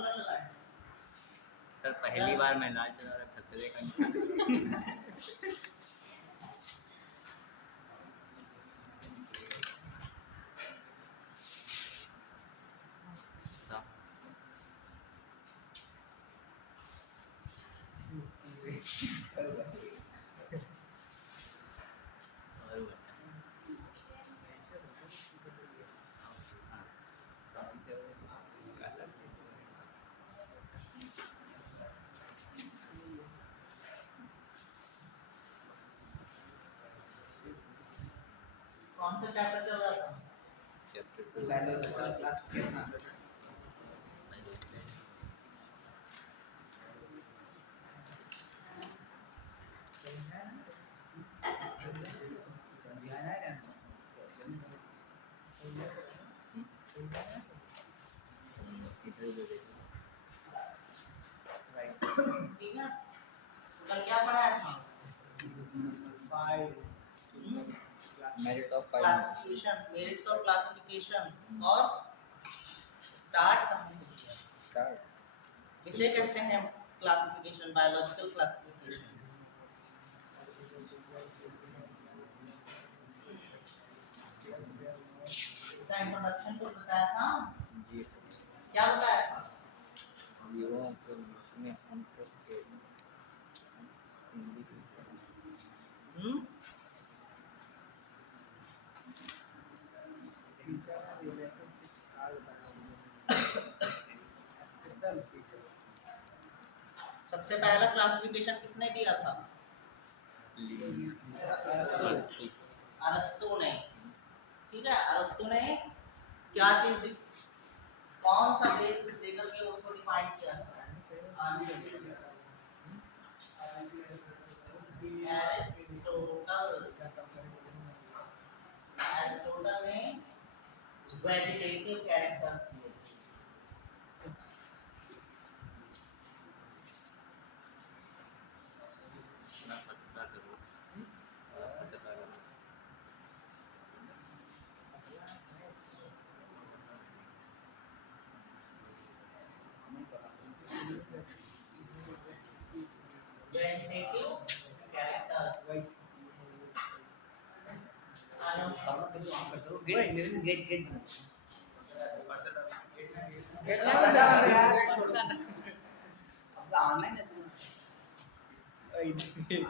Colour लगाए? Sir पहली बार मैं लाल चला रहा खतरे का निशान। और कौन सा चैप्टर चल रहा था? Chapter biological classification. ठीक है, कल क्या पढ़ाया था? Merit of classification, merits of classification और स्टार्ट कहाँ से किया? किसे कहते हैं क्लासिफिकेशन, बायोलॉजिकल क्लासिफिकेशन? इसका इंट्रोडक्शन तो बताया था, जी क्या बताया था? जीवों के बीच में अंतर के हम्म, सबसे पहला क्लासिफिकेशन किसने दिया था? अरस्तु ने। ठीक है, अरस्तु ने क्या चीज, कौन सा बेस देकर के उसको डिफाइन किया था? एरिस्टोटल ने वेजिटेटिव कैरेक्टर्स दिए। Vegetative characters.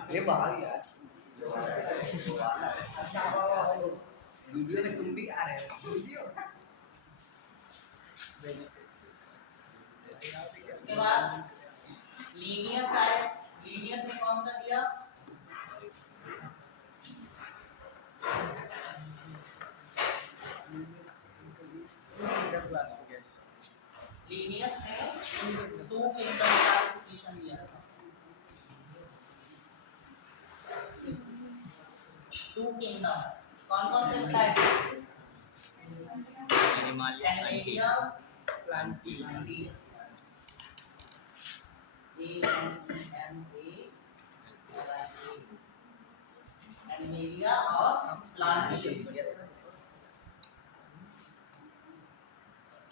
अरे बाहर यार वीडियो में तुम भी आ रहे हो वीडियो। उसके बाद लीनियस आए, लीनियस ने कौन सा दिया? लीनियस ने टू किंगडम क्लासिफिकेशन दिया था। टू किंगडम कौन कौन से बताए? एनिमेलिया, प्लांटी, एनिमेलिया और प्लांटी।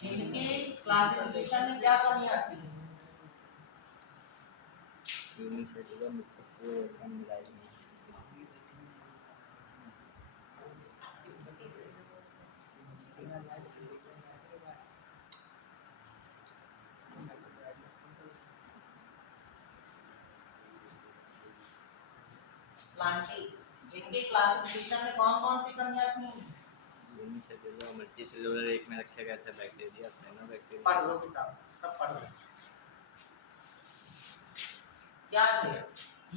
इनके क्लासिफिकेशन में क्या कमी आती है? प्लांटी, इनके क्लासिफिकेशन में कौन कौन सी कमियां थी? मल्टीसेलुलर एक में रखा गया था बैक्टीरिया, साइनोबैक्टीरिया। पढ़ लो किताब, सब पढ़ लो। क्या थे?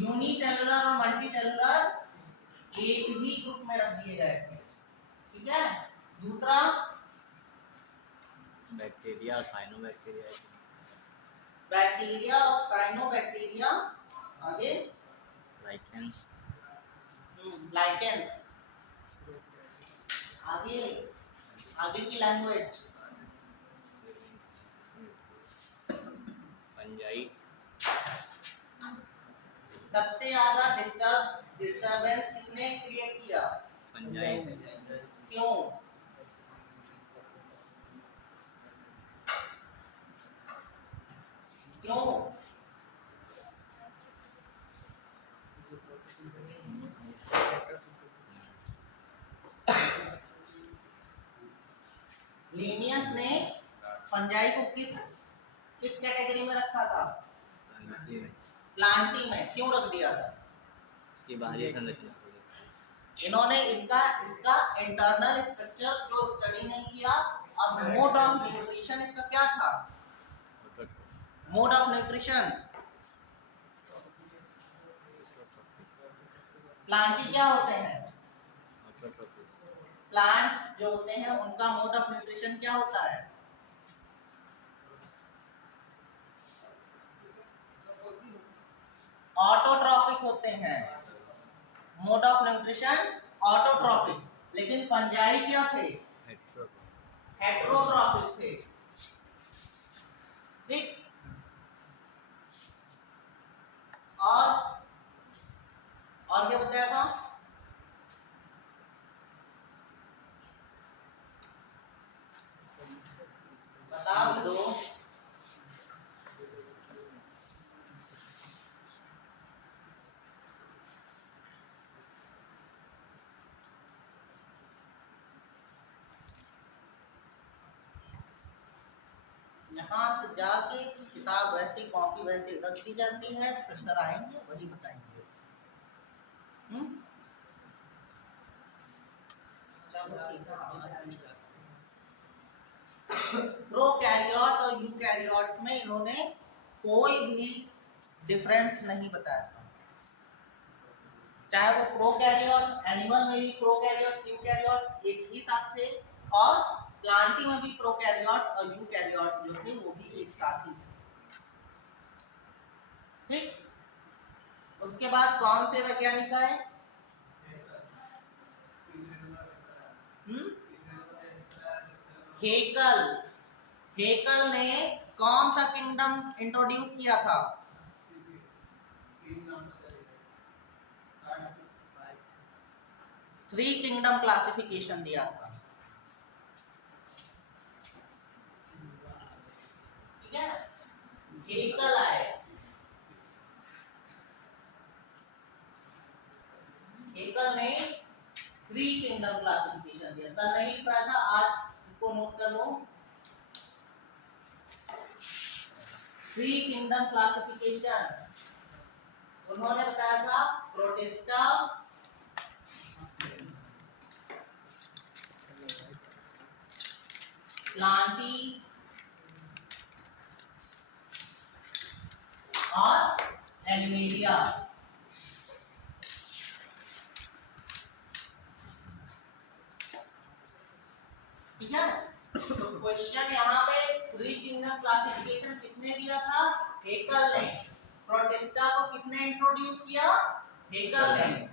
यूनिसेलुलर और मल्टीसेलुलर एक ही ग्रुप में रख दिए गए थे। ठीक है, दूसरा बैक्टीरिया और साइनोबैक्टीरिया। बैक्टीरिया और साइनोबैक्टीरिया। आगे लाइकेंस, लाइकेंस। आगे आगे की लैंग्वेज फंजाई। सबसे ज्यादा डिस्टरबेंस किसने क्रिएट किया? फंजाई। क्यों? लिनियस ने फंजाई को किस किस कैटेगरी में रखा था? प्लांटी में। क्यों रख दिया था? की बाहरी संरचना इन्होंने इनका इसका इंटरनल स्ट्रक्चर जो स्टडी नहीं किया। अब मोड ऑफ न्यूट्रिशन इसका क्या था? मोड ऑफ न्यूट्रिशन प्लांटी क्या होते हैं? प्लांट्स जो होते हैं उनका मोड ऑफ न्यूट्रिशन क्या होता है? ऑटोट्रॉफिक होते हैं। Mode of nutrition autotrophic. लेकिन फंजाई क्या थे? हेटेरोट्रॉफिक थे। ठीक। और क्या बताया था? बता दो। यहाँ से जाके किताब वैसी कॉपी वैसे रख दी जाती है, फिर सर आएंगे वही बताएंगे। प्रोकैरियोट्स और यूकैरियोट्स में इन्होंने कोई भी डिफरेंस नहीं बताया था। चाहे वो प्रोकैरियोट्स, एनिमल में भी प्रोकैरियोट्स यूकैरियोट्स एक ही साथ थे, और प्लांटी में भी प्रोकैरियोट्स और यूकैरियोट्स जो थे वो भी एक साथ ही थे। ठीक। उसके बाद कौन से वैज्ञानिक आए? हेकल। हेकल ने कौन सा किंगडम इंट्रोड्यूस किया था? थ्री किंगडम क्लासिफिकेशन दिया था। ठीक है। हेकल आए। हेकल ने थ्री किंगडम क्लासिफिकेशन दिया। कल नहीं लिख पाया था, आज इसको नोट कर लो। थ्री किंगडम क्लासिफिकेशन उन्होंने बताया था। प्रोटिस्टा, प्लांटी और एनिमेलिया। ठीक है। तो क्वेश्चन यहाँ पे थ्री किंगडम क्लासिफिकेशन किसने दिया था? हेकल ने। प्रोटिस्टा को किसने इंट्रोड्यूस किया? हेकल ने।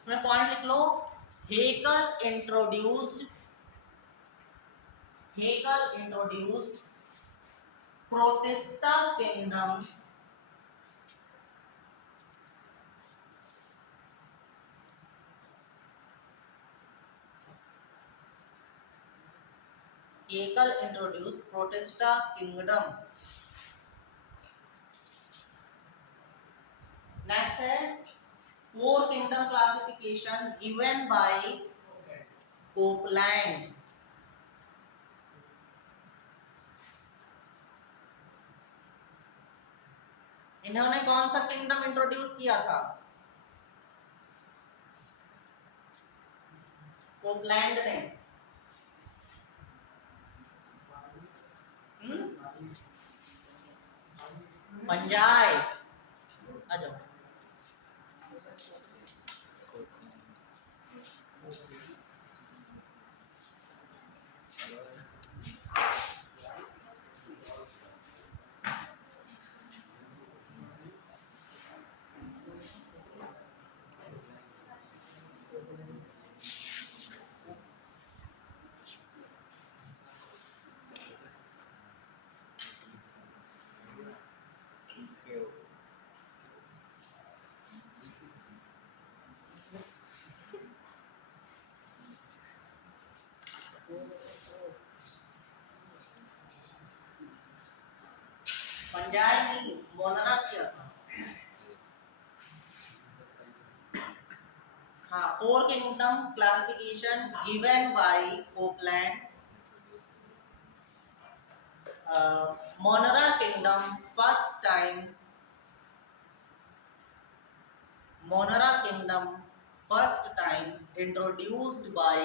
इसमें पॉइंट लिख लो। Haeckel introduced protista kingdom Haeckel introduced protista kingdom. Next है four kingdom classification given by Copeland. इन्होंने कौन सा किंगडम इंट्रोड्यूस किया था? कोपलैंड ने। पंजाय आ जाओ। पंजाय नहीं, मोनरा किया था। हाँ, four kingdom classification given by Copeland. मोनरा kingdom first time, Monera kingdom first time introduced by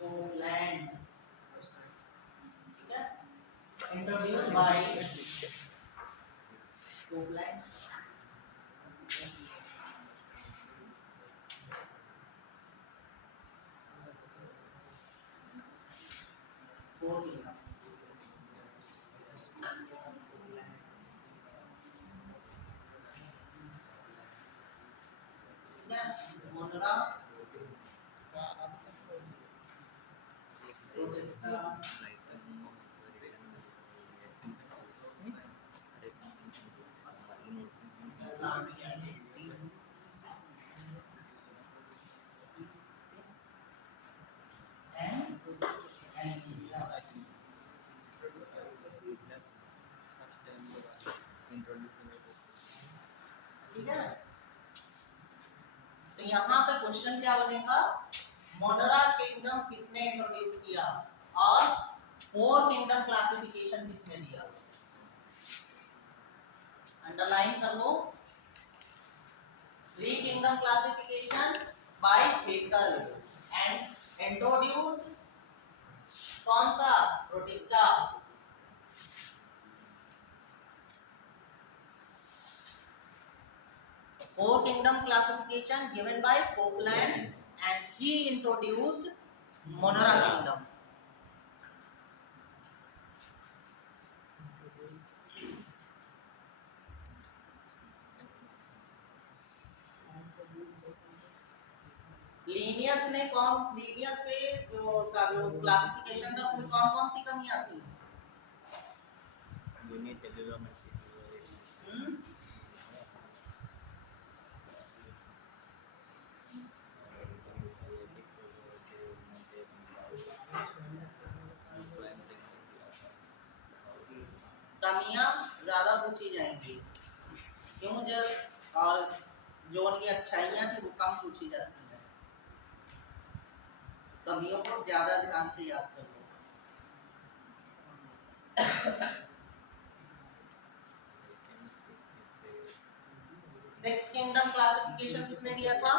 Copeland, ठीक है, introduced by Copeland। Four kingdom, ठीक है, Monera, Protesta, ठीक है। तो यहाँ पे क्वेश्चन क्या बनेगा, मोनरा किंगडम किसने इंट्रोड्यूस किया और फोर किंगडम क्लासिफिकेशन किसने दिया। अंडरलाइन कर लो, three kingdom classification by Haeckel and introduce कौन सा, protista. Four kingdom classification given by Copeland and he introduced Monera kingdom. Linnaeus ने कौन, लीनियस पे जो क्लासिफिकेशन था उसमें कौन कौन सी कमियां थी। कमियां ज्यादा पूछी जाएंगी, क्यों जब, और जो उनकी अच्छाइयां थी वो कम पूछी जाती है। कमियों को ज्यादा ध्यान से याद कर लो। सिक्स किंगडम क्लासिफिकेशन किसने दिया था,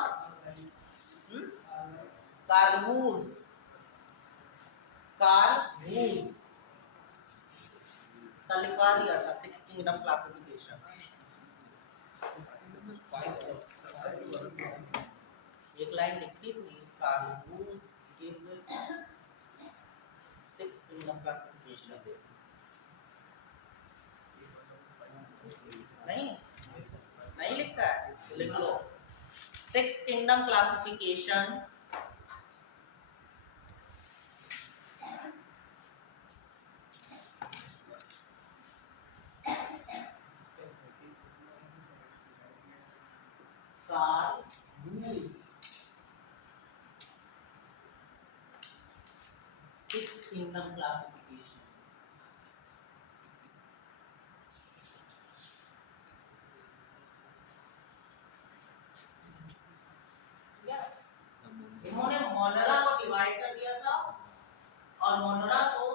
कार्लवूज, कार्लवूज का लिखवा दिया था सिक्स किंगडम क्लासिफिकेशन। एक लाइन लिखी हुई, Carl Woese give six kingdom classification. नहीं नहीं लिखा है, लिख लो, six kingdom classification Carl Woese six kingdom classification. इन्होंने मोनरा को डिवाइड कर दिया था और मोनरा को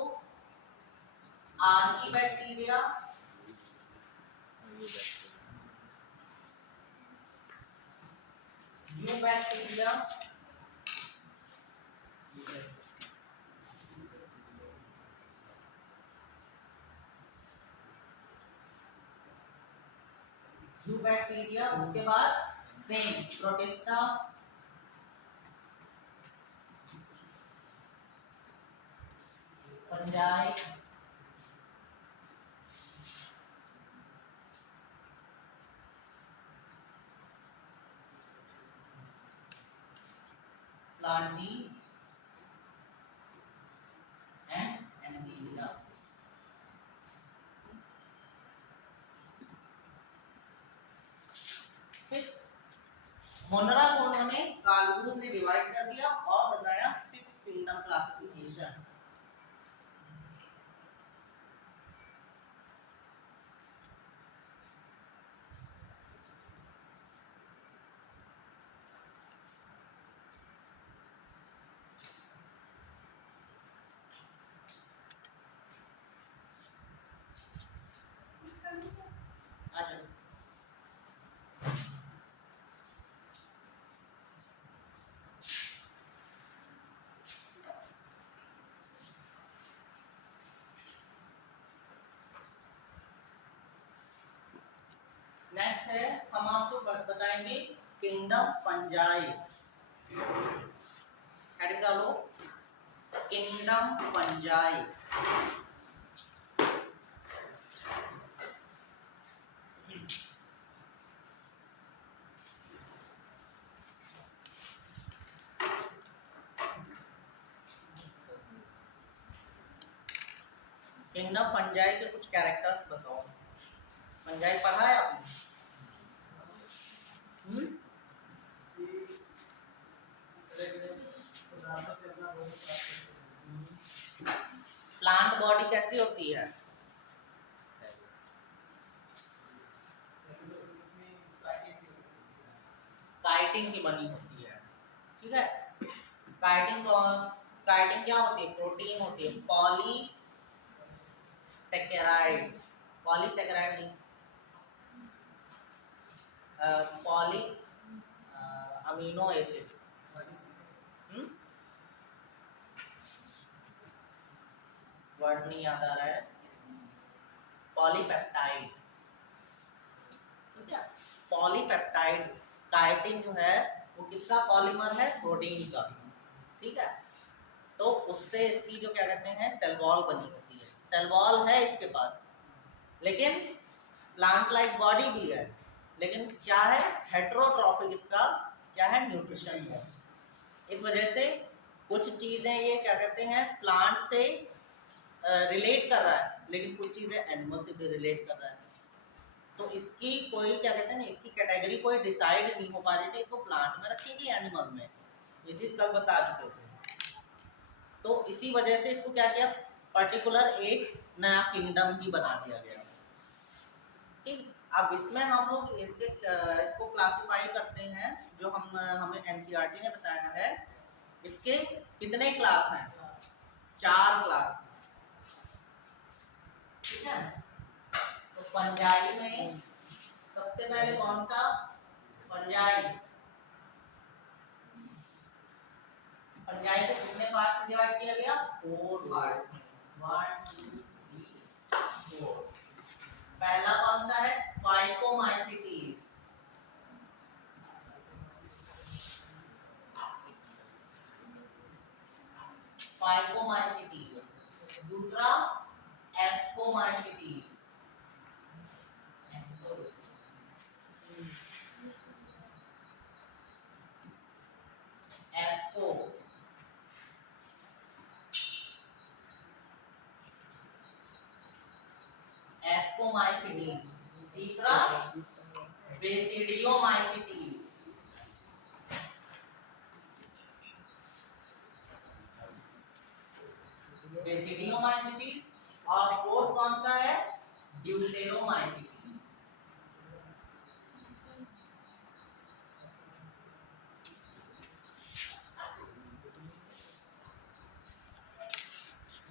आर्कीबैक्टीरिया, यूबैक्टीरिया, यूबैक्टीरिया, उसके बाद same protista, Panjai, Plantae and Antilia. मोनरा को उन्होंने कार्लवूज ने डिवाइड कर दिया और बताया सिक्स किंगडम क्लासिफिकेशन। नेक्स्ट है, हम आपको बताएंगे किंगडम फंजाई। हेडिंग डालो, किंगडम फंजाई। किंगडम फंजाई के कुछ कैरेक्टर्स बताओ। फंजाई पढ़ा है आपने? प्लांट बॉडी कैसी होती है? काइटिन की बनी होती है, ठीक है। काइटिन क्या होती है? प्रोटीन होती है, पॉलीसेकेराइड। पॉलीसेकेराइड नहीं, पॉली अमीनो एसिड। वर्ड नहीं याद आ रहा है। पॉलीपेप्टाइड, ठीक है। पॉलीपेप्टाइड, काइटिन जो है वो किसका पॉलीमर है? प्रोटीन का, ठीक है। तो उससे इसकी जो क्या कहते हैं, सेल वॉल बनी होती है। सेल वॉल है इसके पास, लेकिन प्लांट लाइक बॉडी भी है, लेकिन क्या है? हेटेरोट्रॉफिक इसका क्या है? न्यूट्रिशन है। इस वजह से कुछ चीजें ये क्या कहते हैं, प्लांट से रिलेट कर रहा है, लेकिन कुछ चीजें एनिमल से भी रिलेट कर रहा है। तो इसकी कोई क्या कहते हैं, इसकी कैटेगरी कोई डिसाइड नहीं हो पा रही थी, इसको प्लांट में रखें कि एनिमल में, ये चीज कल बता चुके थे। तो इसी वजह से इसको क्या किया, पर्टिकुलर एक नया किंगडम ही बना दिया गया, ठीक। अब इसमें हम लोग इसको क्लासिफाई करते हैं, जो हमें एनसीईआरटी ने बताया है। इसके कितने क्लास हैं? 4 क्लास, ठीक है। तो फंजाई में सबसे पहले कौन सा? फंजाई। फंजाई को कितने पार्ट में डिवाइड किया गया? 4 पार्ट में, 1 2 3 4। पहला कौन सा है? फाइकोमाइसिटीज। फाइकोमाइसिटीज। दूसरा एस्कोमाइसिटीज। एस्को। एस्कोमाइसिटीज। तीसरा बेसिडियोमाइसिटीज। बेसिडियोमाइसिटीज। और फोर्थ कौन सा है? ड्यूटेरोमाइसिटीज।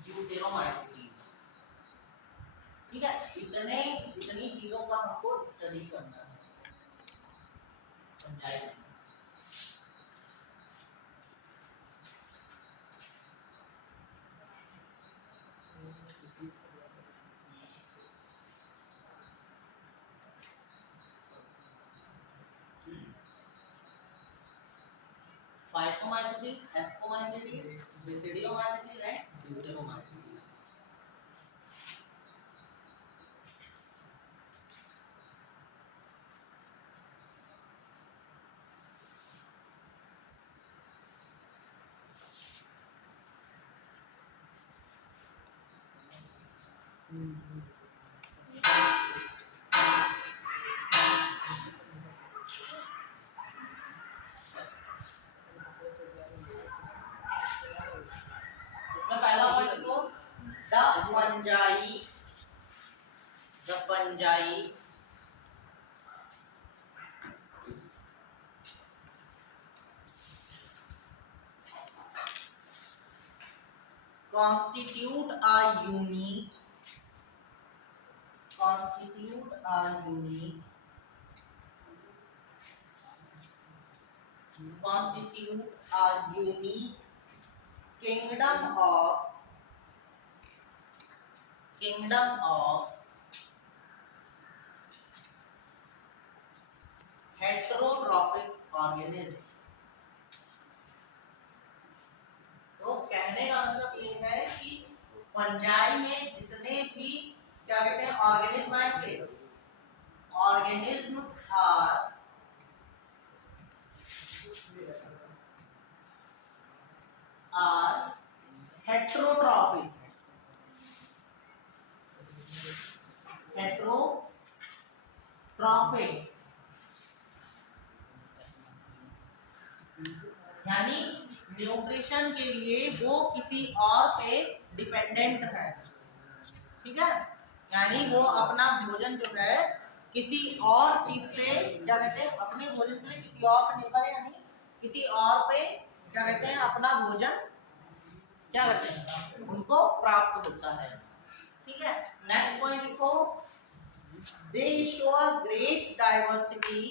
ड्यूटेरोमाइसिटीज, ठीक है। इतनी चीजों का हमको स्टडी करना है फंजाई में। Phycomycetes, ascomycetes, basidiomycetes and deuteromycetes. इसमें पहला पॉइंट देखो, the fungi. The fungi constitute a unique kingdom of heterotrophic organism. तो कहने का मतलब ये है कि फंजाई में जितने भी क्या कहते हैं ऑर्गेनिज्म आएंगे, ऑर्गेनिज्म्स आर हेटेरोट्रॉफिक, हेटेरोट्रॉफिक यानी न्यूट्रिशन के लिए वो किसी और पे डिपेंडेंट है, ठीक है। यानी वो अपना भोजन जो है किसी और चीज से क्या कहते हैं, अपने भोजन के लिए किसी और पे निर्भर है, यानी किसी और पे क्या कहते हैं अपना भोजन क्या कहते हैं उनको प्राप्त होता है, ठीक है। नेक्स्ट पॉइंट लिखो, दे show a great diversity,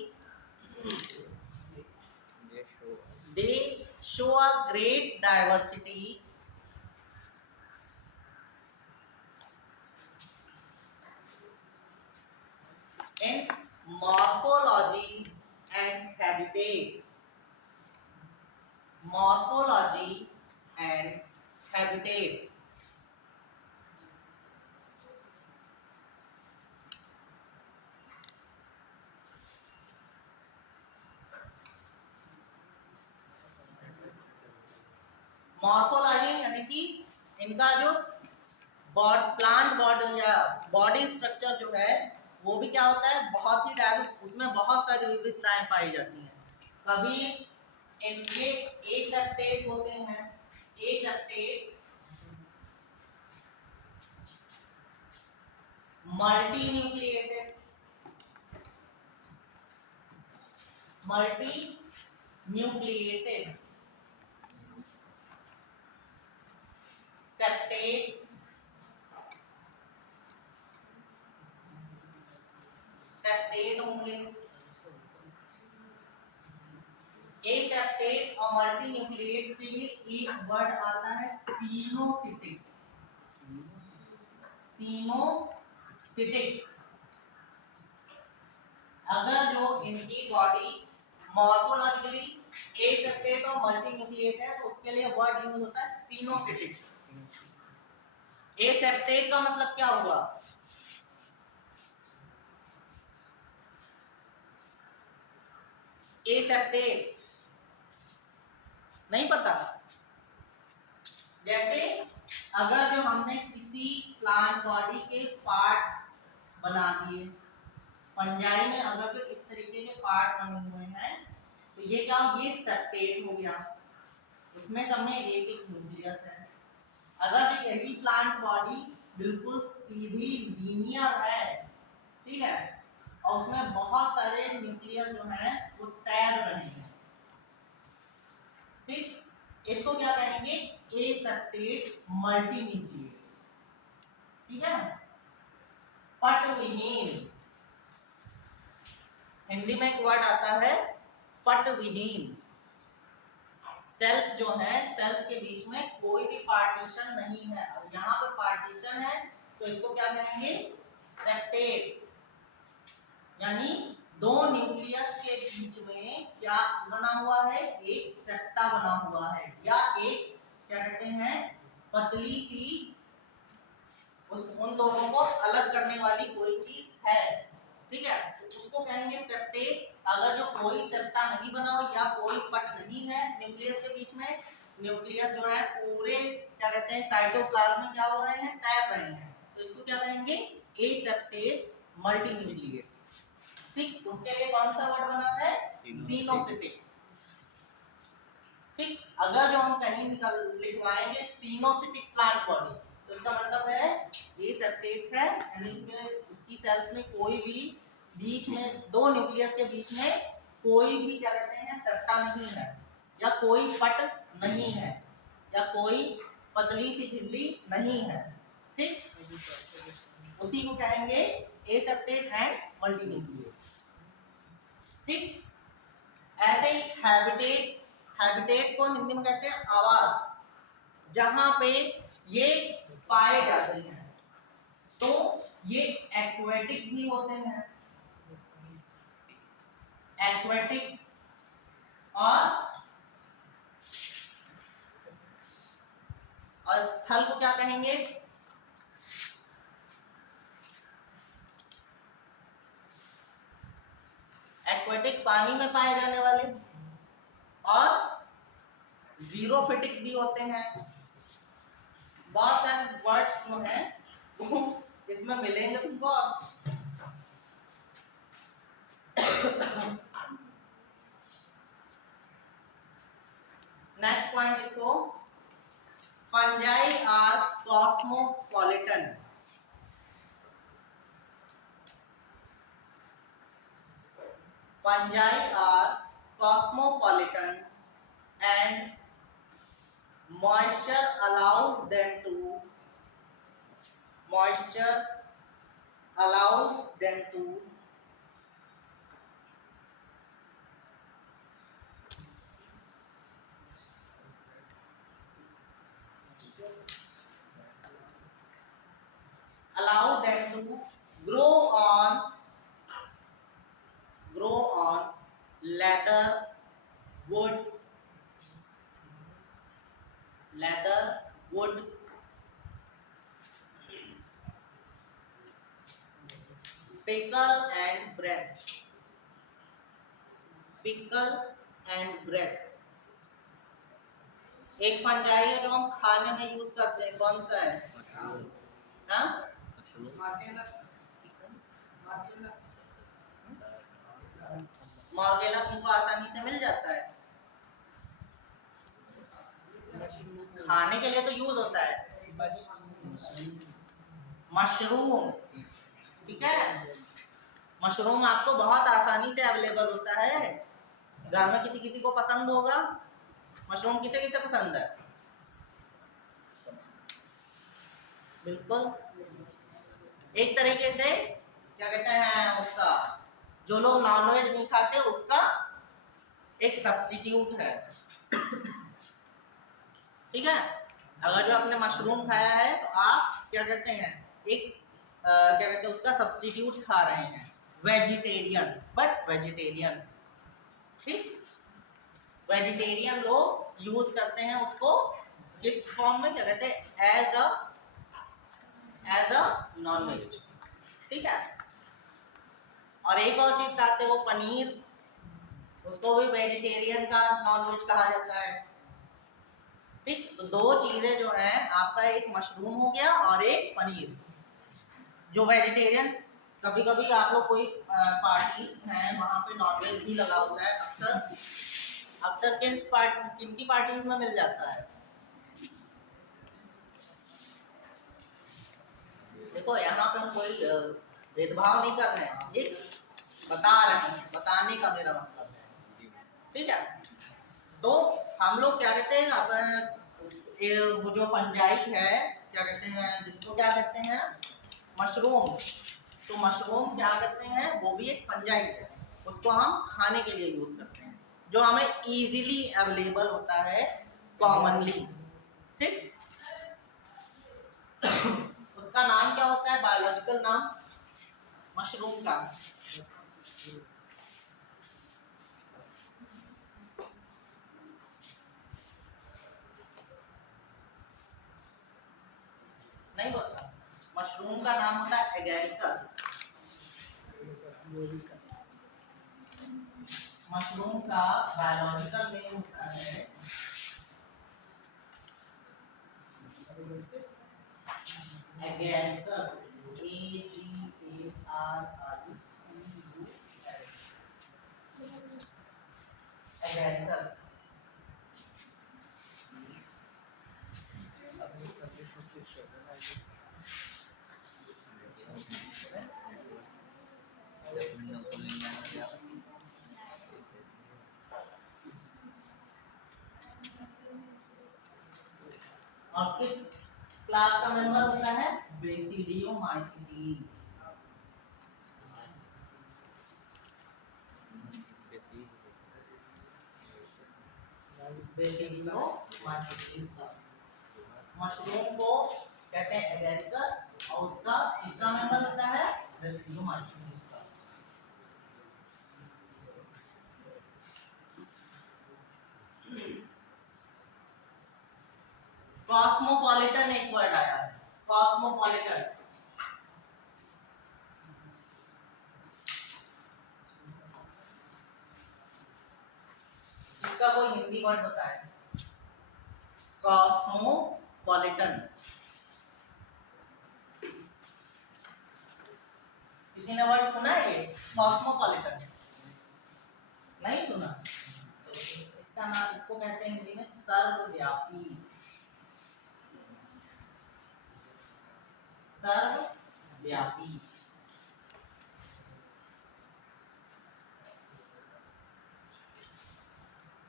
they show a great diversity in morphology and habitat, morphology and habitat। Morphology यानी कि इनका जो प्लांट बॉडी या बॉडी स्ट्रक्चर जो है वो भी क्या होता है, बहुत ही डाइवर्स, उसमें बहुत सारी विविधताएं पाई जाती हैं। कभी इनके एसेप्टेट होते हैं, aseptate, multinucleated, multinucleated, septate, septate होंगे, एसेप्टेट और मल्टी न्यूक्लिएट के लिए एक वर्ड आता है सिनोसिटिक, सिनोसिटिक। अगर जो इनकी बॉडी मॉर्फोलॉजिकली एसेप्टेट और मल्टी न्यूक्लिएट है तो उसके लिए वर्ड यूज होता है सिनोसिटिक। एसेप्टेट का मतलब क्या हुआ, एसेप्टेट नहीं पता। जैसे अगर जो हमने किसी प्लांट बॉडी के पार्ट्स बना दिए, फंजाई में अगर जो इस तरीके के पार्ट बने हुए हैं तो ये क्या, ये सेप्टेट हो गया, उसमें सब में एक एक न्यूक्लियस है। अगर जो यही प्लांट बॉडी बिल्कुल सीधी लीनियर है, ठीक है, और उसमें बहुत सारे न्यूक्लियस जो हैं वो तैर रहे हैं, ठीक, इसको क्या कहेंगे, एसेप्टेट मल्टी न्यूक्लिएट, ठीक है। पटविहीन, हिंदी में एक वर्ड आता है पटविहीन। सेल्स जो है, सेल्स के बीच में कोई भी पार्टीशन नहीं है, और यहाँ पे पार्टीशन है तो इसको क्या कहेंगे, सेप्टेट, यानी दो न्यूक्लियस के बीच में क्या बना हुआ है, एक सेप्टा बना हुआ है, या एक क्या कहते हैं पतली सी उन दोनों को अलग करने वाली कोई चीज है, ठीक है, तो उसको कहेंगे सेप्टेट। अगर जो कोई सेप्टा नहीं बना हो या कोई पट नहीं है न्यूक्लियस के बीच में, न्यूक्लियस जो है पूरे क्या कहते हैं साइटोप्लाज्म में क्या हो रहे हैं, तैर रहे हैं, तो इसको क्या कहेंगे, एसेप्टेट मल्टी न्यूक्लिएट, ठीक। उसके लिए कौन सा वर्ड बना है, सिनोसिटिक, ठीक। अगर जो हम कहीं लिखवाएंगे सिनोसिटिक प्लांट बॉडी तो इसका मतलब है ये सेप्टेट है, यानी इसमें उसकी सेल्स में कोई भी बीच में दो न्यूक्लियस के बीच में कोई भी क्या कहते हैं सेप्टा नहीं है, या कोई पट नहीं है, या कोई पतली सी झिल्ली नहीं है, ठीक। उसी को कहेंगे एसेप्टेट एंड मल्टी न्यूक्लिएट, ठीक। ऐसे ही हैबिटेट, हैबिटेट को हिंदी में कहते हैं आवास, जहां पे ये पाए जाते हैं, तो ये एक्वेटिक भी होते हैं, एक्वेटिक और स्थल को क्या कहेंगे? एक्वेटिक पानी में पाए जाने वाले, और जीरोफिटिक भी होते हैं। बहुत सारे वर्ड्स जो हैं वो इसमें मिलेंगे तुमको। नेक्स्ट पॉइंट लिखो, fungi are cosmopolitan. Fungi are cosmopolitan and moisture allows them to grow on leather, wood, pickle and bread. एक फंजाई है जो हम खाने में यूज करते हैं, कौन सा है? हाँ? मॉर्गेला तुमको आसानी से मिल जाता है, खाने के लिए तो यूज होता है। मशरूम, ठीक है, मशरूम आपको बहुत आसानी से अवेलेबल होता है। घर में किसी किसी को पसंद होगा मशरूम, किसे किसे पसंद है? बिल्कुल। एक तरीके से क्या कहते हैं उसका, जो लोग नॉनवेज नहीं खाते उसका एक सब्स्टिट्यूट है, ठीक है। अगर जो आपने मशरूम खाया है तो आप क्या कहते हैं, एक क्या कहते हैं उसका सब्स्टिट्यूट खा रहे हैं, वेजिटेरियन, बट वेजिटेरियन, ठीक। वेजिटेरियन लोग यूज करते हैं उसको किस फॉर्म में, क्या कहते हैं, एज अ नॉनवेज, ठीक है। और एक और चीज खाते हो पनीर, उसको भी वेजिटेरियन का नॉनवेज कहा जाता है, ठीक। तो दो चीजें जो हैं आपका, एक मशरूम हो गया और एक पनीर। जो वेजिटेरियन, कभी कभी आप लोग कोई पार्टी है वहां पे नॉनवेज भी लगा होता है, अक्सर किन की पार्टीज में मिल जाता है? देखो यहाँ पे हम कोई भेदभाव नहीं कर रहे हैं, एक बता रहे हैं, बताने का मेरा मतलब है, ठीक है। तो हम लोग क्या कहते हैं, वो जो फंजाई है, क्या कहते हैं जिसको, क्या कहते हैं मशरूम, तो मशरूम क्या करते हैं, वो भी एक फंजाई है, उसको हम खाने के लिए यूज करते हैं, जो हमें इजीली अवेलेबल होता है, कॉमनली, ठीक। उसका नाम क्या होता है, बायोलॉजिकल नाम मशरूम का? नहीं पता? मशरूम का नाम होता है एगेरिकस। मशरूम का बायोलॉजिकल नेम होता है एगेरिकस, एगेरिकस। और किस क्लास का मेंबर होता है? बेसिडियोमाइसीटीज। बेसिडियोमाइसीटीज का मशरूम को कहते हैं एगेरिकस, और उसका तीसरा मेंबर होता है बेसिडियोमाइसीटीज का। कॉस्मोपॉलिटन एक वर्ड आया है, कॉस्मोपॉलिटन। इसका कोई हिंदी वर्ड बताए। कॉस्मोपॉलिटन, किसी ने वर्ड सुना है ये कॉस्मोपॉलिटन? नहीं सुना? तो इसका नाम, इसको कहते हैं हिंदी में सर्वव्यापी, सर्वव्यापी।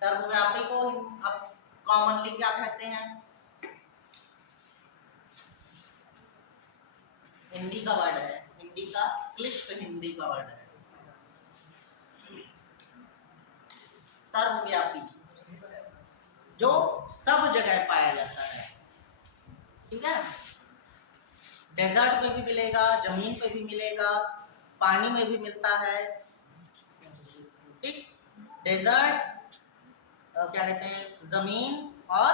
सर्वव्यापी को अब कॉमनली क्या कहते हैं? हिंदी का वर्ड है, हिंदी का क्लिष्ट हिंदी का वर्ड है सर्वव्यापी, जो सब जगह पाया जाता है। ठीक है, डेजर्ट में भी मिलेगा, जमीन पे भी मिलेगा, पानी में भी मिलता है। ठीक, डेजर्ट क्या कहते हैं, जमीन, और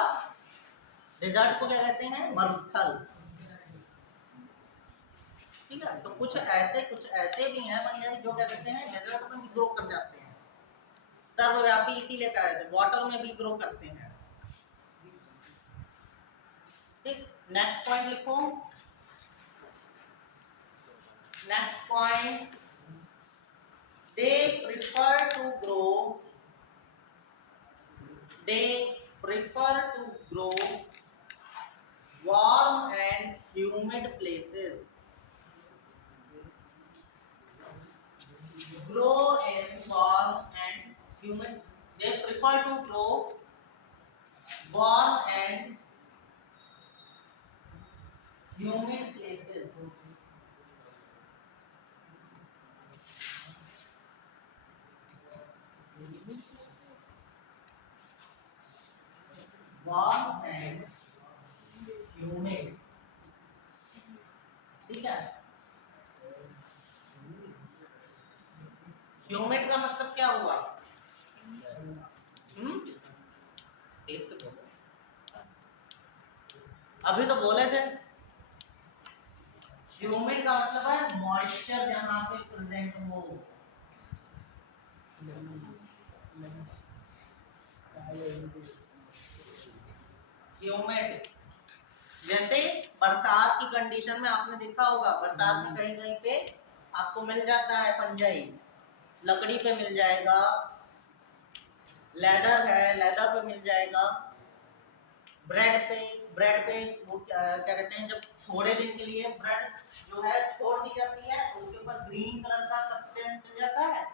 डेजर्ट को क्या कहते हैं, मरुस्थल। ठीक है, तो कुछ ऐसे भी हैं बंजर जो क्या कहते हैं, डेजर्ट में भी ग्रो कर जाते हैं। सर्वव्यापी इसीलिए कहा जाता है, वाटर में भी ग्रो करते हैं। ठीक, नेक्स्ट पॉइंट लिखो। Next point, they prefer to grow, they prefer to grow warm and humid places. Grow in warm and humid. They prefer to grow warm and humid places. Warm and humid. ठीक है, humid का मतलब क्या हुआ? तेज से बोलो, अभी तो बोले थे। ह्यूमिड का मतलब है मॉइस्चर जहां पे प्रेजेंट हो। ह्यूमिड, जैसे बरसात की कंडीशन में आपने देखा होगा, बरसात में कहीं कहीं पे आपको मिल जाता है फंजाई, लकड़ी पे मिल जाएगा, लेदर है लेदर पे मिल जाएगा, ब्रेड पे वो क्या कहते हैं, जब थोड़े दिन के लिए ब्रेड जो है छोड़ दी जाती है तो उसके ऊपर ग्रीन कलर का सब्सटेंस मिल जाता है,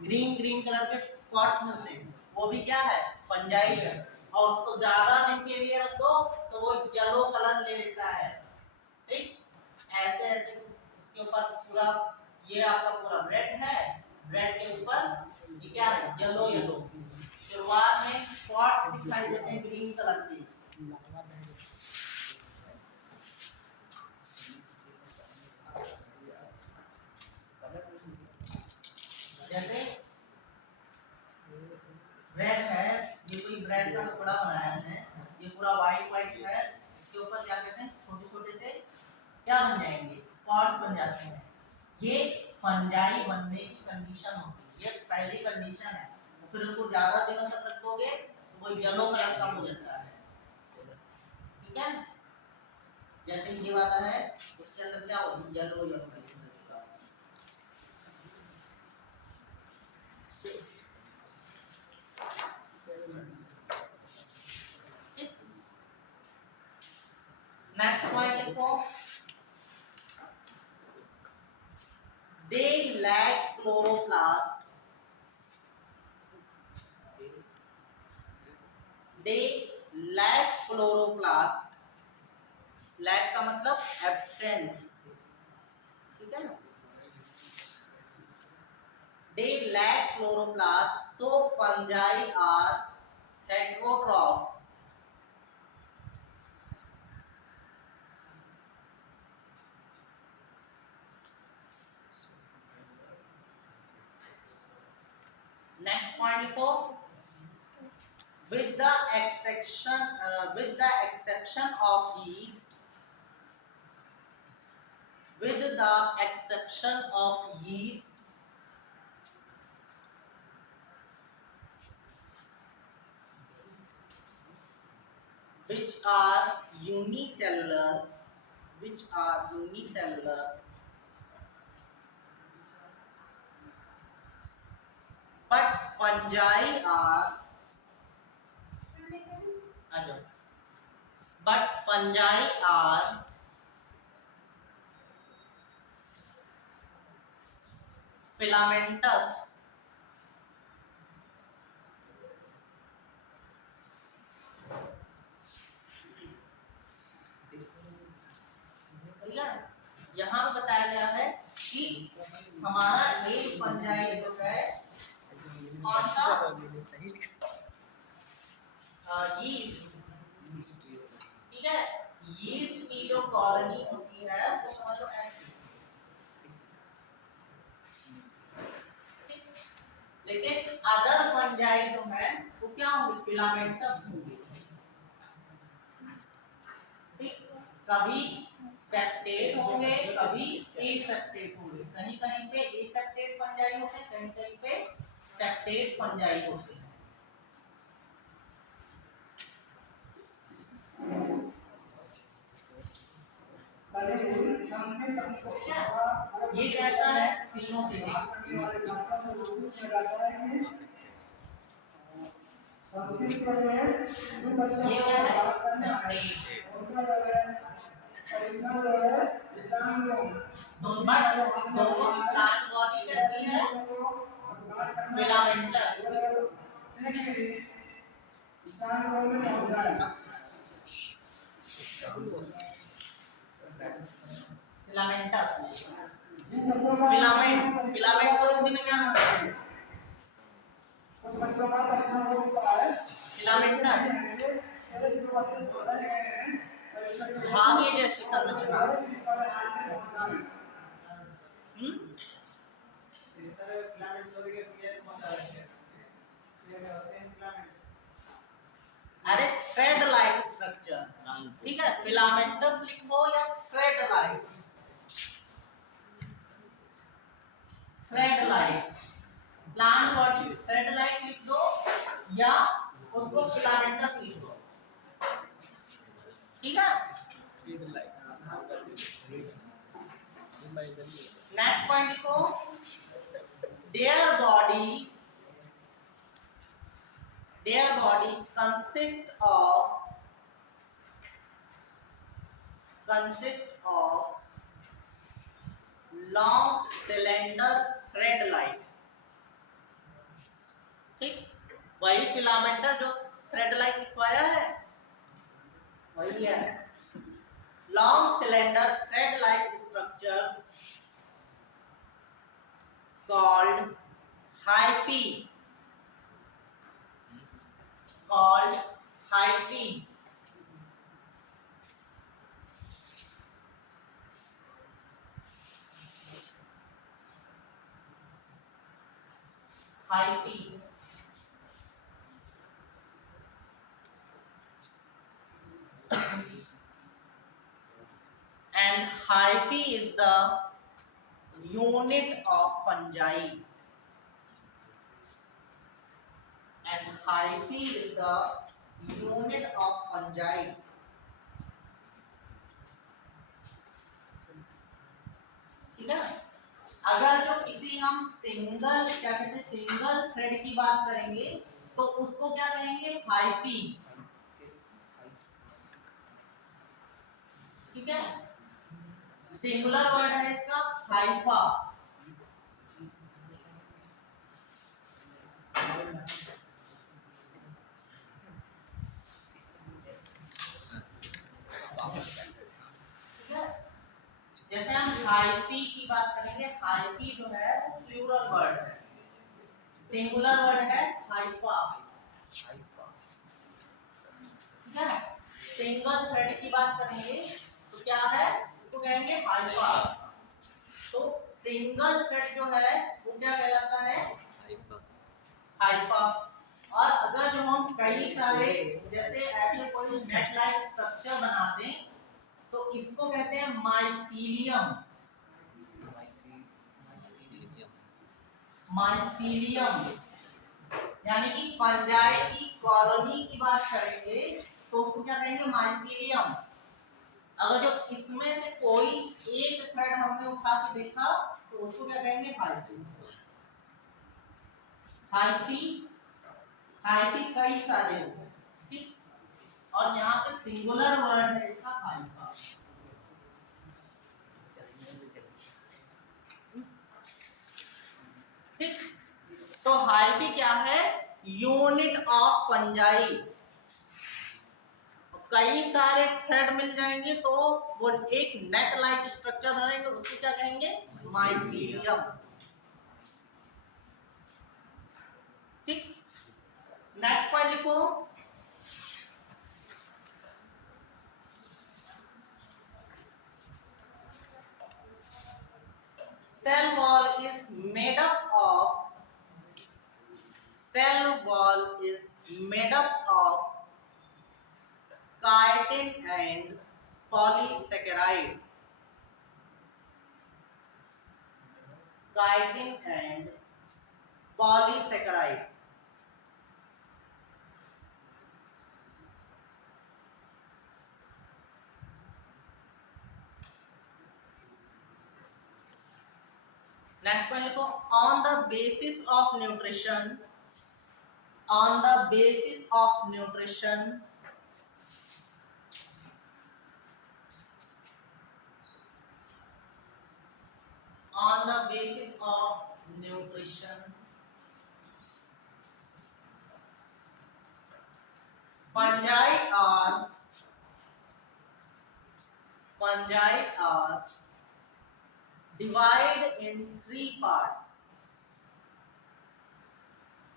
ग्रीन कलर के स्पॉट्स मिलते हैं, वो भी क्या है, फंजाई है। और उसको ज्यादा दिन के लिए रख दो तो वो येलो कलर ले लेता है। ठीक, ऐसे ऐसे इसके ऊपर पूरा, ये आपका पूरा ब्रेड है, ब्रेड के ऊपर ये क्या है, येलो येलो, शुरुआत में स्पॉट्स दिखाई देते हैं ग्रीन कलर के। जैसे ब्रेड है, ये कोई ब्रेड का टुकड़ा बनाया है, ये पूरा वाइट है, इसके ऊपर क्या कहते हैं, छोटे छोटे से क्या बन जाएंगे, स्पॉट्स बन जाते हैं। ये फंजाई बनने की कंडीशन होती है, ये पहली कंडीशन है। फिर उसको ज्यादा दिनों तक रख दोगे तो वो येलो कलर का हो जाता है। ठीक है, जैसे ये वाला है, उसके अंदर क्या होता है, येलो येलो। नेक्स्ट पॉइंट लिखो, they lack chloroplast, they lack chloroplast, lack का मतलब absence, ठीक है ना, they lack chloroplast, so fungi are heterotrophs. Next point लिखो, with the exception of yeast, with the exception of yeast, which are unicellular, but fungi are, filamentous. यहाँ पे बताया गया है कि हमारा एक फंजाई जो है कौन सा, यीस्ट, ठीक है। यीस्ट की जो कॉलोनी होती है वो समझ लो ऐसी, लेकिन अदर फंजाई जो है वो क्या होंगे, फिलामेंटस होंगे। कभी सेप्टेट होंगे, कभी एसेप्टेट होंगे। कहीं कहीं पे एसेप्टेट फंजाई होते हैं, कहीं कहीं पे सेप्टेट फंजाई होते हैं। ये कैसा है, सिनोसिटिक। ये क्या है, सेप्टेट। दोनों की प्लांट बॉडी कैसी है, फिलामेंटस। फिलामेंटस, फिलामेंट को हिंदी में क्या नाम है, फिलामेंटस, धागे जैसी संरचना। अरे थ्रेड लाइक स्ट्रक्चर, ठीक है। फिलामेंटस लिखो या thread like, thread like, plant body thread like लिख दो या उसको फिलामेंटस लिख दो, ठीक है। नेक्स्ट पॉइंट लिखो, their body consists of long cylinder thread like, ठीक। वही फिलामेंटस जो थ्रेड लाइक लिखवाया है वही है। long cylinder thread like structures called hyphae, and hyphae is the unit of fungi, and hyphae is the unit of fungi, ठीक है। अगर जो किसी हम सिंगल, क्या कहते हैं, सिंगल थ्रेड की बात करेंगे तो उसको क्या कहेंगे, हाइफी, ठीक है। सिंगुलर वर्ड है इसका हाइफा, जैसे हम हाइफी की बात करेंगे, हाइफी जो है प्लूरल वर्ड है, सिंगुलर वर्ड है हाइफा, ठीक है। सिंगल थ्रेड की बात करेंगे तो क्या है, इसको कहेंगे हाइफा। तो सिंगल थ्रेड जो है वो क्या कहलाता है, हाइफा, और अगर जो हम कई सारे जैसे ऐसे कोई नेट लाइक स्ट्रक्चर बनाते हैं तो इसको कहते हैं माइसीलियम। माइसीलियम यानी कि फंजाई की कॉलोनी की बात करेंगे तो उसको क्या कहेंगे? माइसीलियम। अगर जो इसमें से कोई एक थ्रेड हमने उठा के देखा तो उसको क्या कहेंगे? हाइफी। हाइफी हाइफी कई सारे होते हैं, ठीक। और यहाँ पे सिंगुलर वर्ड है इसका हाइफा। ठीक। तो हाइफी क्या है? Unit of fungi. कई सारे थ्रेड मिल जाएंगे तो वो एक नेट लाइक स्ट्रक्चर बनाएंगे, उसको क्या कहेंगे? माइसीलियम। ठीक। नेक्स्ट पॉइंट लिखो। cell wall is made up of cell wall is made up of chitin and polysaccharide. Chitin and polysaccharide. Next point लिखो। On the basis of nutrition, on the basis of nutrition, on the basis of nutrition, fungi are divided in three parts.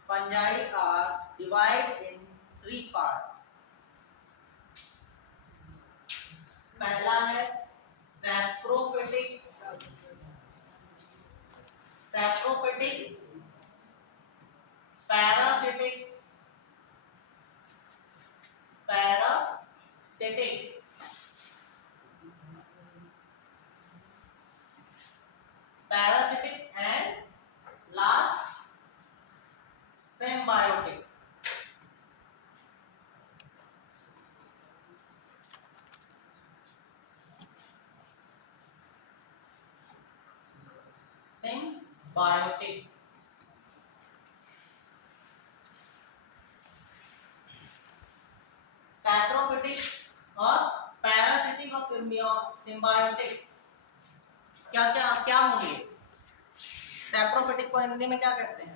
Fungi are divided in three parts. पहला है saprophytic, saprophytic, parasitic, parasitic, parasitic and last symbiotic. Symbiotic. Saprophytic और parasitic और symbiotic क्या क्या क्या होंगे? Saprophytic को हिंदी में क्या कहते हैं?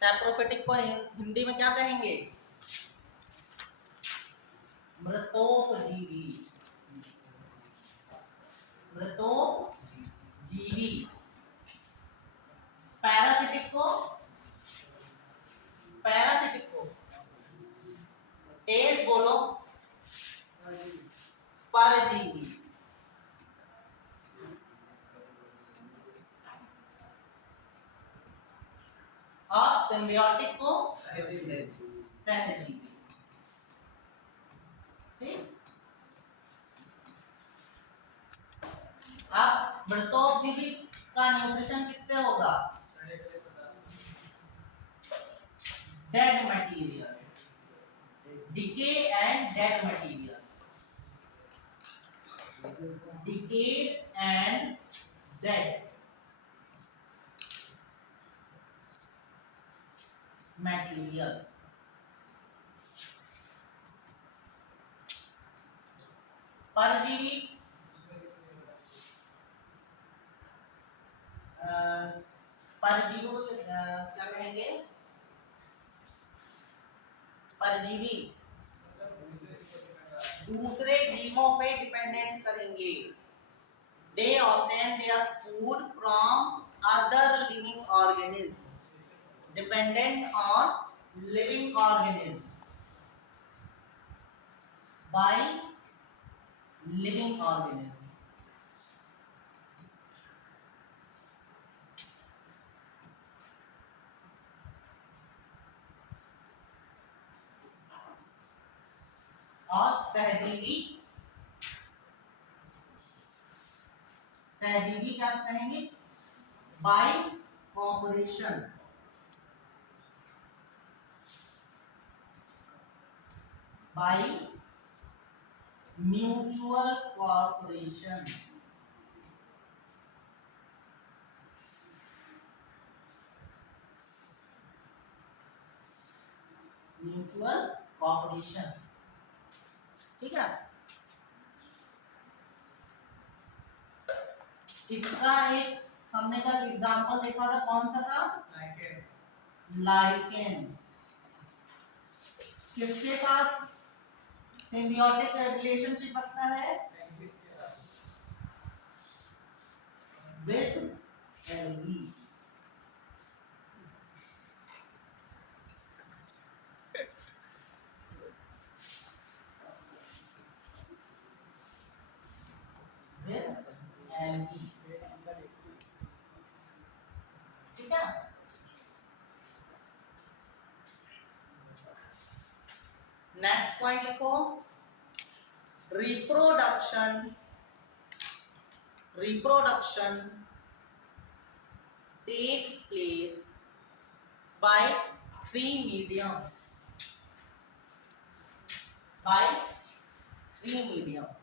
सैप्रोफिटिक को हिंदी में क्या कहेंगे? मृतोपजीवी। मृतोपजीवी। पैरासिटिक को, पैरासिटिक को तेज बोलो, परजीवी। और सिम्बियोटिक को सहजीवी। ठीक। अब मृतोपजीवी का न्यूट्रिशन किससे होगा? Dead material, decay and dead material, decayed and dead material. परजीवी परजीवों को क्या कहेंगे? परजीवी दूसरे जीवों पे डिपेंडेंट करेंगे। They obtain their food from other living organisms, dependent on living organism, by living organism. सहजीवी, सहजीवी क्या कहेंगे, by cooperation, by mutual cooperation, mutual cooperation. ठीक है, इसका एक हमने कल एग्जांपल देखा था, कौन सा था, लाइकेन। किसके साथ सिम्बियोटिक रिलेशनशिप रखता है, विद एल्गी। एल्गी, ठीक है। नेक्स्ट पॉइंट लिखो, reproduction, reproduction takes place by three mediums, by three medium।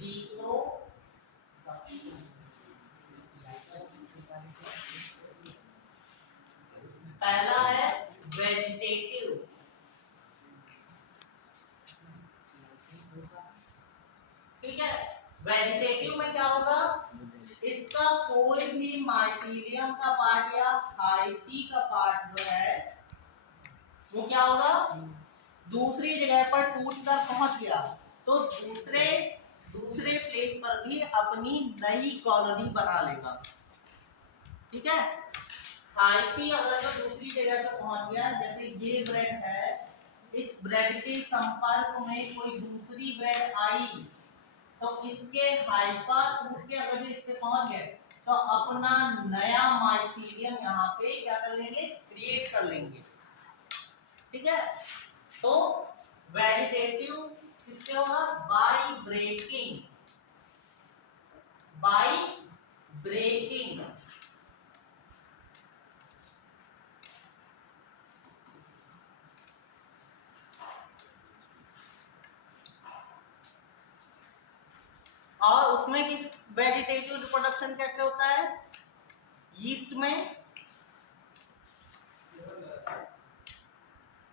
Reproduction, पहला है वेजिटेटिव, ठीक है। वेजिटेटिव में क्या होगा, इसका कोई भी माइसीडियम का पार्ट या हाइफी का पार्ट जो है वो क्या होगा, दूसरी जगह पर टूट कर पहुंच गया तो दूसरे प्लेस पर भी अपनी नई कॉलोनी बना लेगा। ठीक है, हाइफी अगर जो दूसरी जगह पर पहुंच गया, जैसे ये ब्रेड है, इस ब्रेड के संपर्क में कोई दूसरी ब्रेड आई तो इसके हाइफा टूट के अगर जो इस पे पहुंच गए तो अपना नया माइसीलियम यहाँ पे क्या कर लेंगे, क्रिएट कर लेंगे। ठीक है, तो वेजिटेटिव किससे होगा, बाय ब्रेकिंग, बाय ब्रेकिंग। और उसमें किस वेजिटेटिव रिप्रोडक्शन कैसे होता है, यीस्ट में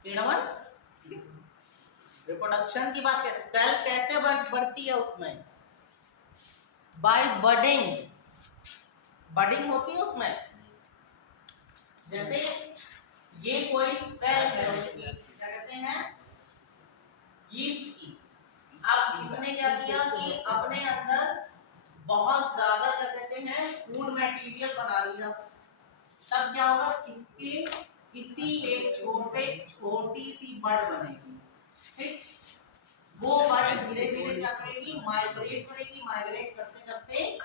किण्वन रिप्रोडक्शन की बात करें, सेल कैसे बढ़ती है उसमें, बाय बडिंग, बडिंग होती है उसमें। जैसे ये कोई सेल है उसकी क्या कहते हैं, यीस्ट की। अब इसने क्या किया कि अपने अंदर बहुत ज्यादा क्या कहते हैं फूड मटेरियल बना लिया, तब क्या होगा, इसके किसी एक छोटी सी बड बनेगी। ठीक, वो बड धीरे धीरे क्या करेगी, माइग्रेट करेगी, माइग्रेट करते करते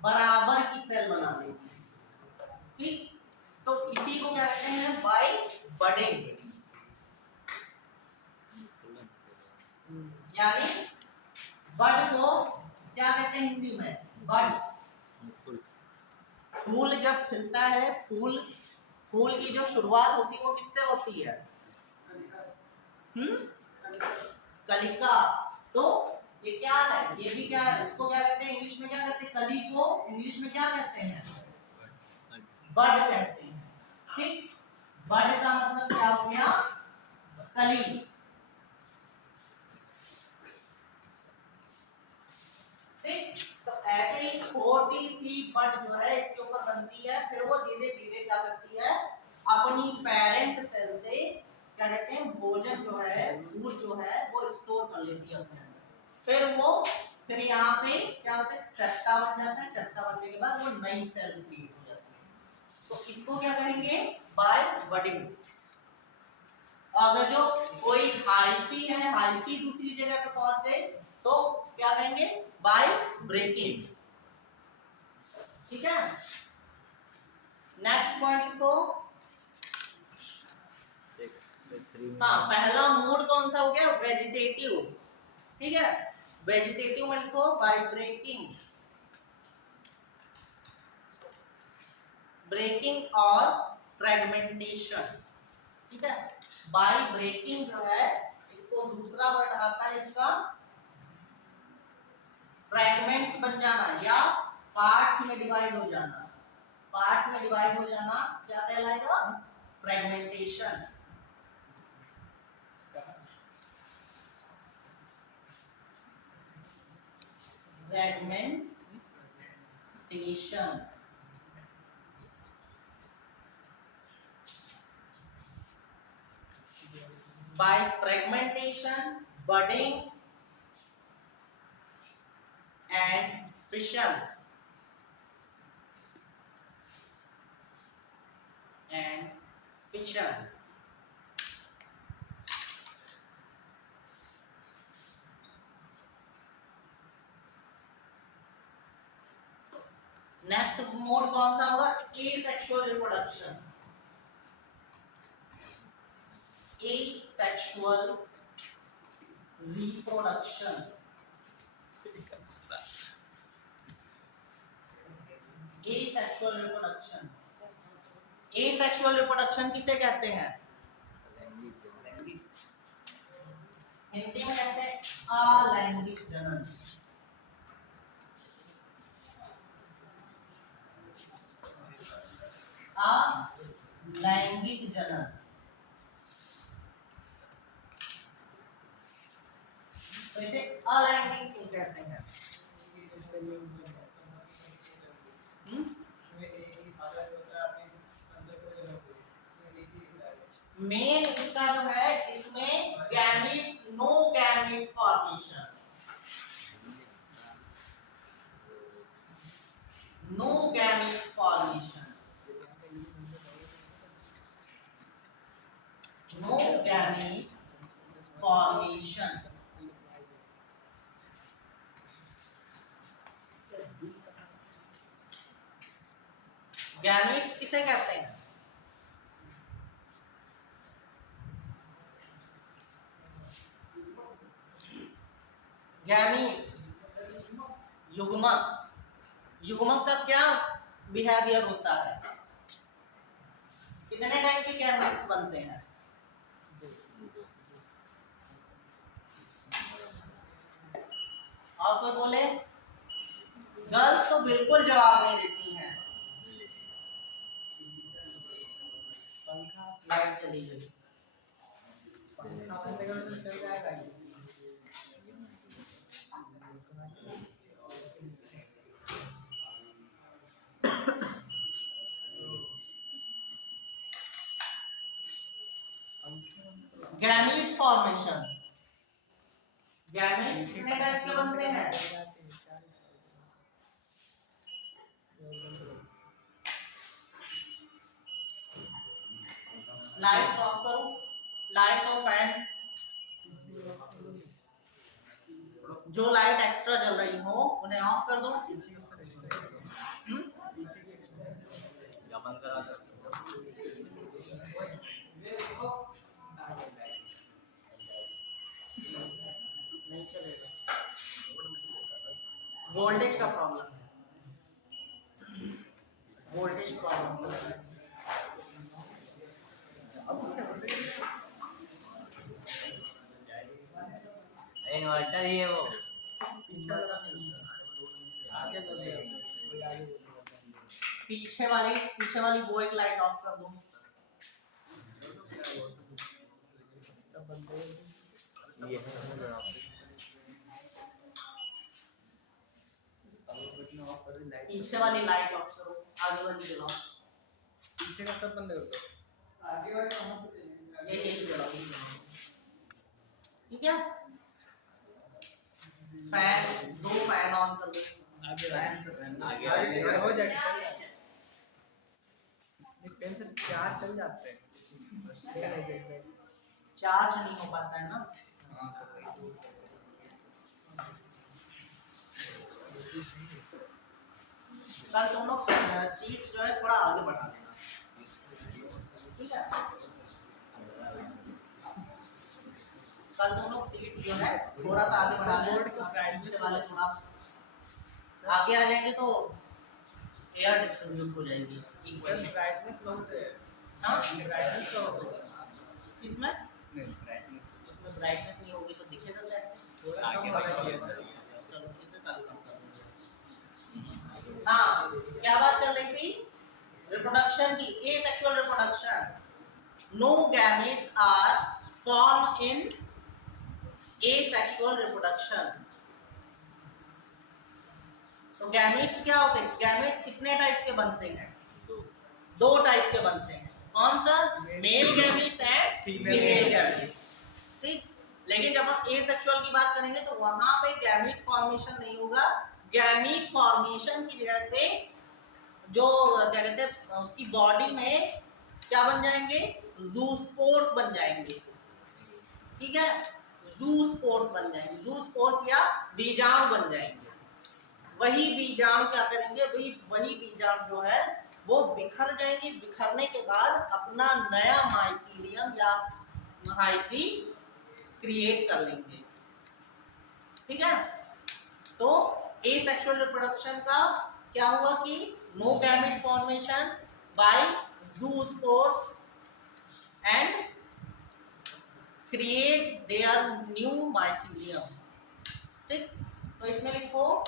बराबर की सेल बना देगी। ठीक, तो इसी को क्या कहते हैं, बाय बडिंग, यानी बड को क्या कहते हैं हिंदी में, बड। फूल जब खिलता है, फूल की जो शुरुआत होती है वो किससे होती है, कलिका। तो ये क्या है, ये भी क्या है, इसको क्या कहते हैं इंग्लिश में, क्या कहते हैं, कली को इंग्लिश में क्या कहते हैं, बड कहते हैं। ठीक, बड का मतलब क्या हो गया, कली। ठीक, तो ऐसे ही छोटी सी बड जो है इसके ऊपर बनती है, फिर वो धीरे धीरे क्या करती है, अपनी पेरेंट सेल से क्या कहते हैं भोजन जो है, फूड जो है वो स्टोर कर लेती है अपने अंदर। फिर यहाँ पे क्या होता है, सेप्टा बन जाता है, सेप्टा बनने के बाद वो नई सेल क्रिएट हो जाती है। तो इसको क्या करेंगे, बाय बडिंग। अगर जो कोई हाइफी है, हाइफी दूसरी जगह पे पहुंच गए तो क्या कहेंगे, बाय ब्रेकिंग। ठीक है, नेक्स्ट पॉइंट लिखो, हाँ, पहला मोड कौन सा हो गया? वेजिटेटिव। ठीक है, वेजिटेटिव में लिखो बाय ब्रेकिंग, ब्रेकिंग और फ्रेगमेंटेशन। ठीक है, बाय ब्रेकिंग जो है इसको दूसरा वर्ड आता है इसका फ्रैगमेंट्स बन जाना या पार्ट्स में डिवाइड हो जाना। पार्ट्स में डिवाइड हो जाना क्या कहलाएगा? Fragmentation. Fragmentation. By fragmentation, budding and fission and fission. Next mode कौन सा होगा? Asexual reproduction. Asexual reproduction। Asexual reproduction। Asexual reproduction किसे कहते हैं? हिंदी में कहते हैं अलैंगिक जनन। अलैंगिक जनन। तो इसे अलैंगिक क्यों कहते हैं? मेन इसका जो है इसमें gamete, no gamete formation, no gamete formation, no gamete formation. Gametes किसे कहते हैं? गैमीट्स युग्मक। युग्मक का क्या बिहेवियर होता है? कितने टाइप के गैमीट्स बनते हैं? और कोई बोले? गर्ल्स तो बिल्कुल जवाब नहीं देती हैं। लाइट चली गई। पंखा बंद कर तो चल जाएगा ये। Gamete formation. गैमीट कितने टाइप के बनते हैं? लाइट्स ऑफ करो, लाइट्स ऑफ एंड जो लाइट एक्स्ट्रा जल रही हो उन्हें ऑफ कर दो। या बंद करा दो। नहीं चलेगा, वोल्टेज का प्रॉब्लम है, वोल्टेज प्रॉब्लम है। इन्वर्टर ही है वो। पीछे वाली वो एक लाइट ऑफ कर दो। ये पीछे वाली लाइट ऑफ करो, आगे वाली जलाओ। पीछे का सब बंद कर दो। आगे वाली कहां से देंगे? ये जलाओ। ठीक है, फैन, दो फैन ऑन कर दो। आगे हो जाएगा। ये पेन से चार चल जाते हैं। चार्ज नहीं हो पाता है ना। हां सर। कल तुम लोग सीट्स जो है थोड़ा आगे बढ़ा देना। ठीक है, कल तुम लोग सीट जो है थोड़ा सा आगे बढ़ा लें, बोर्ड को ब्राइट पीछे वाले थोड़ा आगे आ जाएंगे तो एयर डिस्ट्रीब्यूट हो जाएगी सर इक्वली। ब्राइटनेस बहुत है। हाँ ब्राइटनेस तो होगा। इसमें इसमें ब्राइटनेस उसमें ब्राइटनेस नहीं होगी तो दिखेगा कैसे? थोड़ा आगे कम बढ़ होना जाइए। चाहिए सर। चलो ठीक है, कल कम कर दूंगा। हाँ, क्या बात चल रही थी? रिप्रोडक्शन की, asexual reproduction. No gametes are form in asexual reproduction. तो गैमेट्स क्या होते हैं? गैमेट्स कितने टाइप के बनते हैं? दो टाइप के बनते हैं। कौन सा? Male gametes and female gametes. ठीक, लेकिन जब हम एसेक्सुअल की बात करेंगे तो वहां पे गैमीट फॉर्मेशन नहीं होगा। गैमीट फॉर्मेशन की जगह पे जो क्या कहते हैं उसकी बॉडी में क्या बन जाएंगे? ज़ूस्पोर्स बन जाएंगे। ठीक है, ज़ूस्पोर्स बन जाएंगे। ज़ूस्पोर्स या बीजाणु बन जाएंगे। वही बीजाणु क्या करेंगे? वही बीजाणु जो है वो बिखर जाएंगे। बिखरने के बाद अपना नया माइसीलियम या हाइफी क्रिएट कर लेंगे। ठीक है, तो एसेक्सुअल रिप्रोडक्शन का क्या हुआ कि no gamete formation by zoospores and create their new mycelium. ठीक, तो इसमें लिखो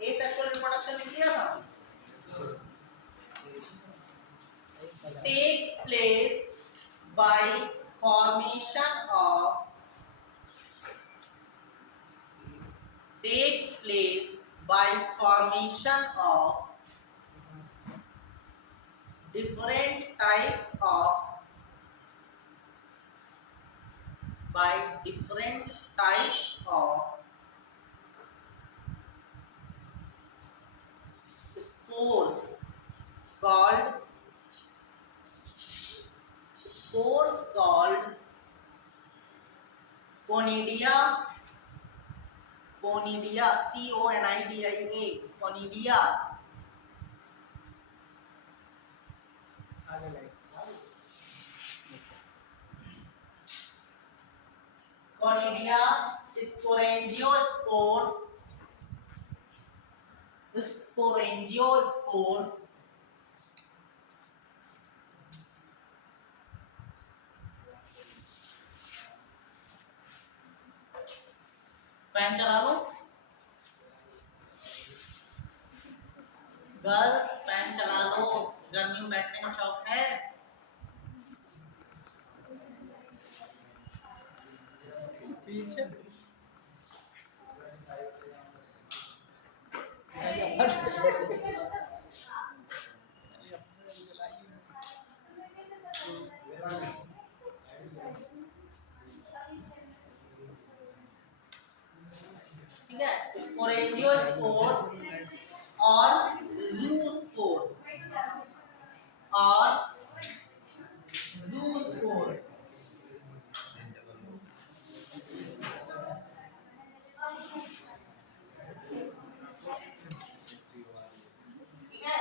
एसेक्सुअल रिप्रोडक्शन लिख दिया था। takes place by formation of takes place by formation of different types of by different types of spores called conidia, conidia, CONIDIA, conidia, आगे light. conidia, sporangiosperms, sporangiosperms, fan चला लो girls, fan चला लो, गर्मी में बैठने का शौक है? पीछे ठीक है, स्पोरेंजियोस्पोर्स और ज़ूस्पोर्स और ज़ूस्पोर्स। ठीक है,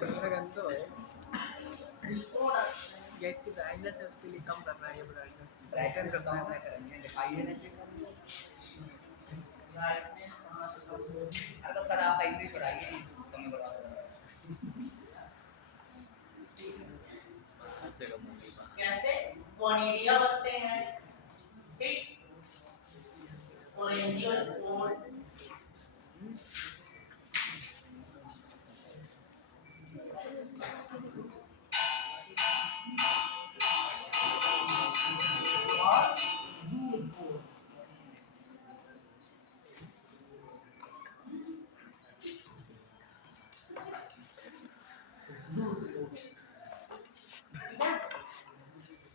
कैमरा गंदा है। रिप्रोडक्शन गेट की ब्राइटनेस है उसके लिए कम करना है ये ब्राइटनेस। ब्राइटन करता हूँ मैं करेंगे दिखाई देने के ब्राइटनेस कहाँ से कम हो? अरे बस सर आप ऐसे ही पढ़ाइए समय बर्बाद कर रहे हैं कैसे कॉनिडिया बनते हैं? ठीक, स्पोरेंजियोस्पोर्स और ज़ूस्पोर्स।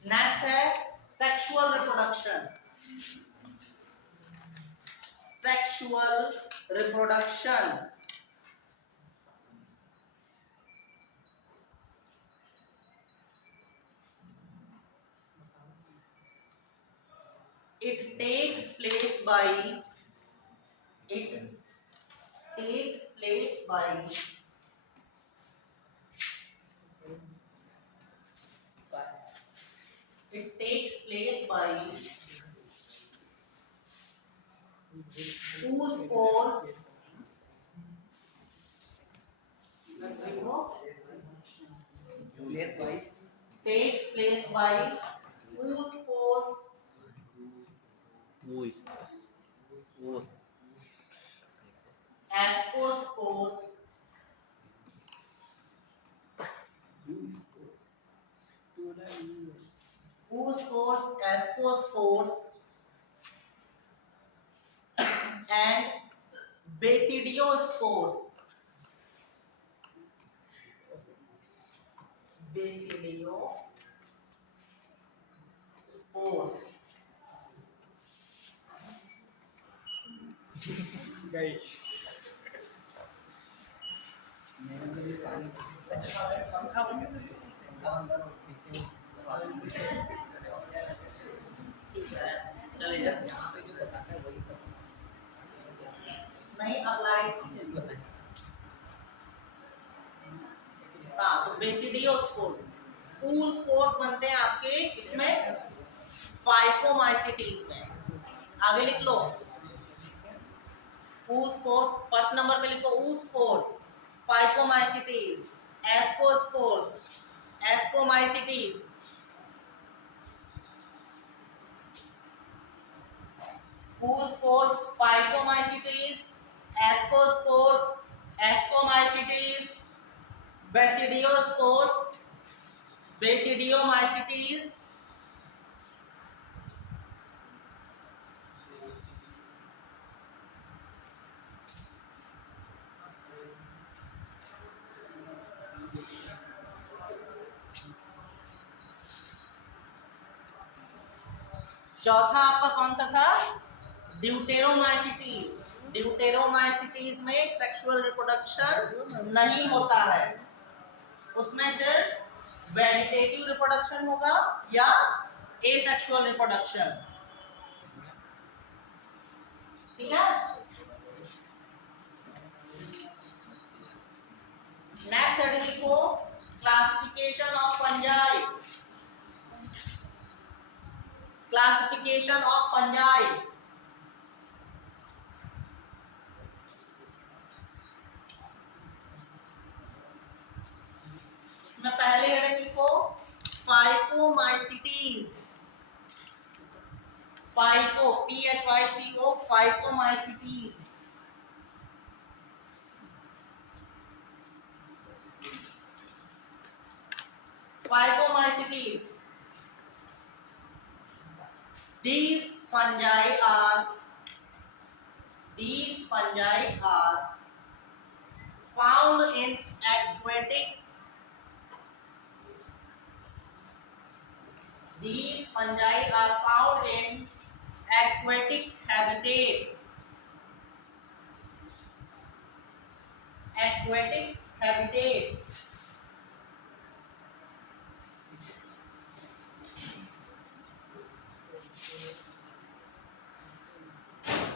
नेक्स्ट है sexual reproduction. Sexual reproduction It takes place by it takes place by it takes place by whose force Place by takes place by whose force Ui. Ui. Asco's force whose force Asco's force and Basidio's force Basidio's force guys. मेरे अंदर भी पानी पंखा बंद करो पीछे चले जा यहाँ पे जो बताता है वही करो नहीं अब लाइट हाँ तो बेसिडियो स्पोर्स पूस स्पोर्स बनते हैं आपके इसमें फाइकोमाइसिटीज में आगे लिख लो पूस स्पोर्स फर्स्ट नंबर पे लिखो ऊ स्पोर्स फाइकोमाइसिटीज एस्कोस्पोर्स एस्कोमाइसिटीज पूस spores phycomycetes ascospores ascomycetes Basidiospours, Basidiomycetes, चौथा आपका कौन सा था ड्यूटेरोमाइसिटीज ड्यूटेरोमाइसिटीज में सेक्सुअल रिप्रोडक्शन नहीं होता है उसमें सिर्फ वेजिटेटिव रिप्रोडक्शन होगा या एसेक्सुअल रिप्रोडक्शन ठीक है नेक्स्ट हेडिंग लिखो classification of fungi classification of fungi मैं पहले हेडिंग लिखो phycomycetes phyco PHYCO phycomycetes phycomycetes these fungi are found in aquatic These fungi are found in aquatic habitat. Aquatic habitat.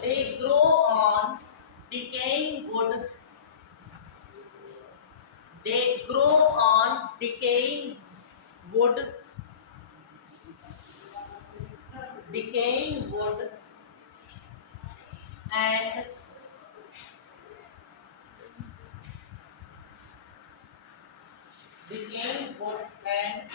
They grow on decaying wood. They grow on decaying wood. Decaying wood and decaying wood and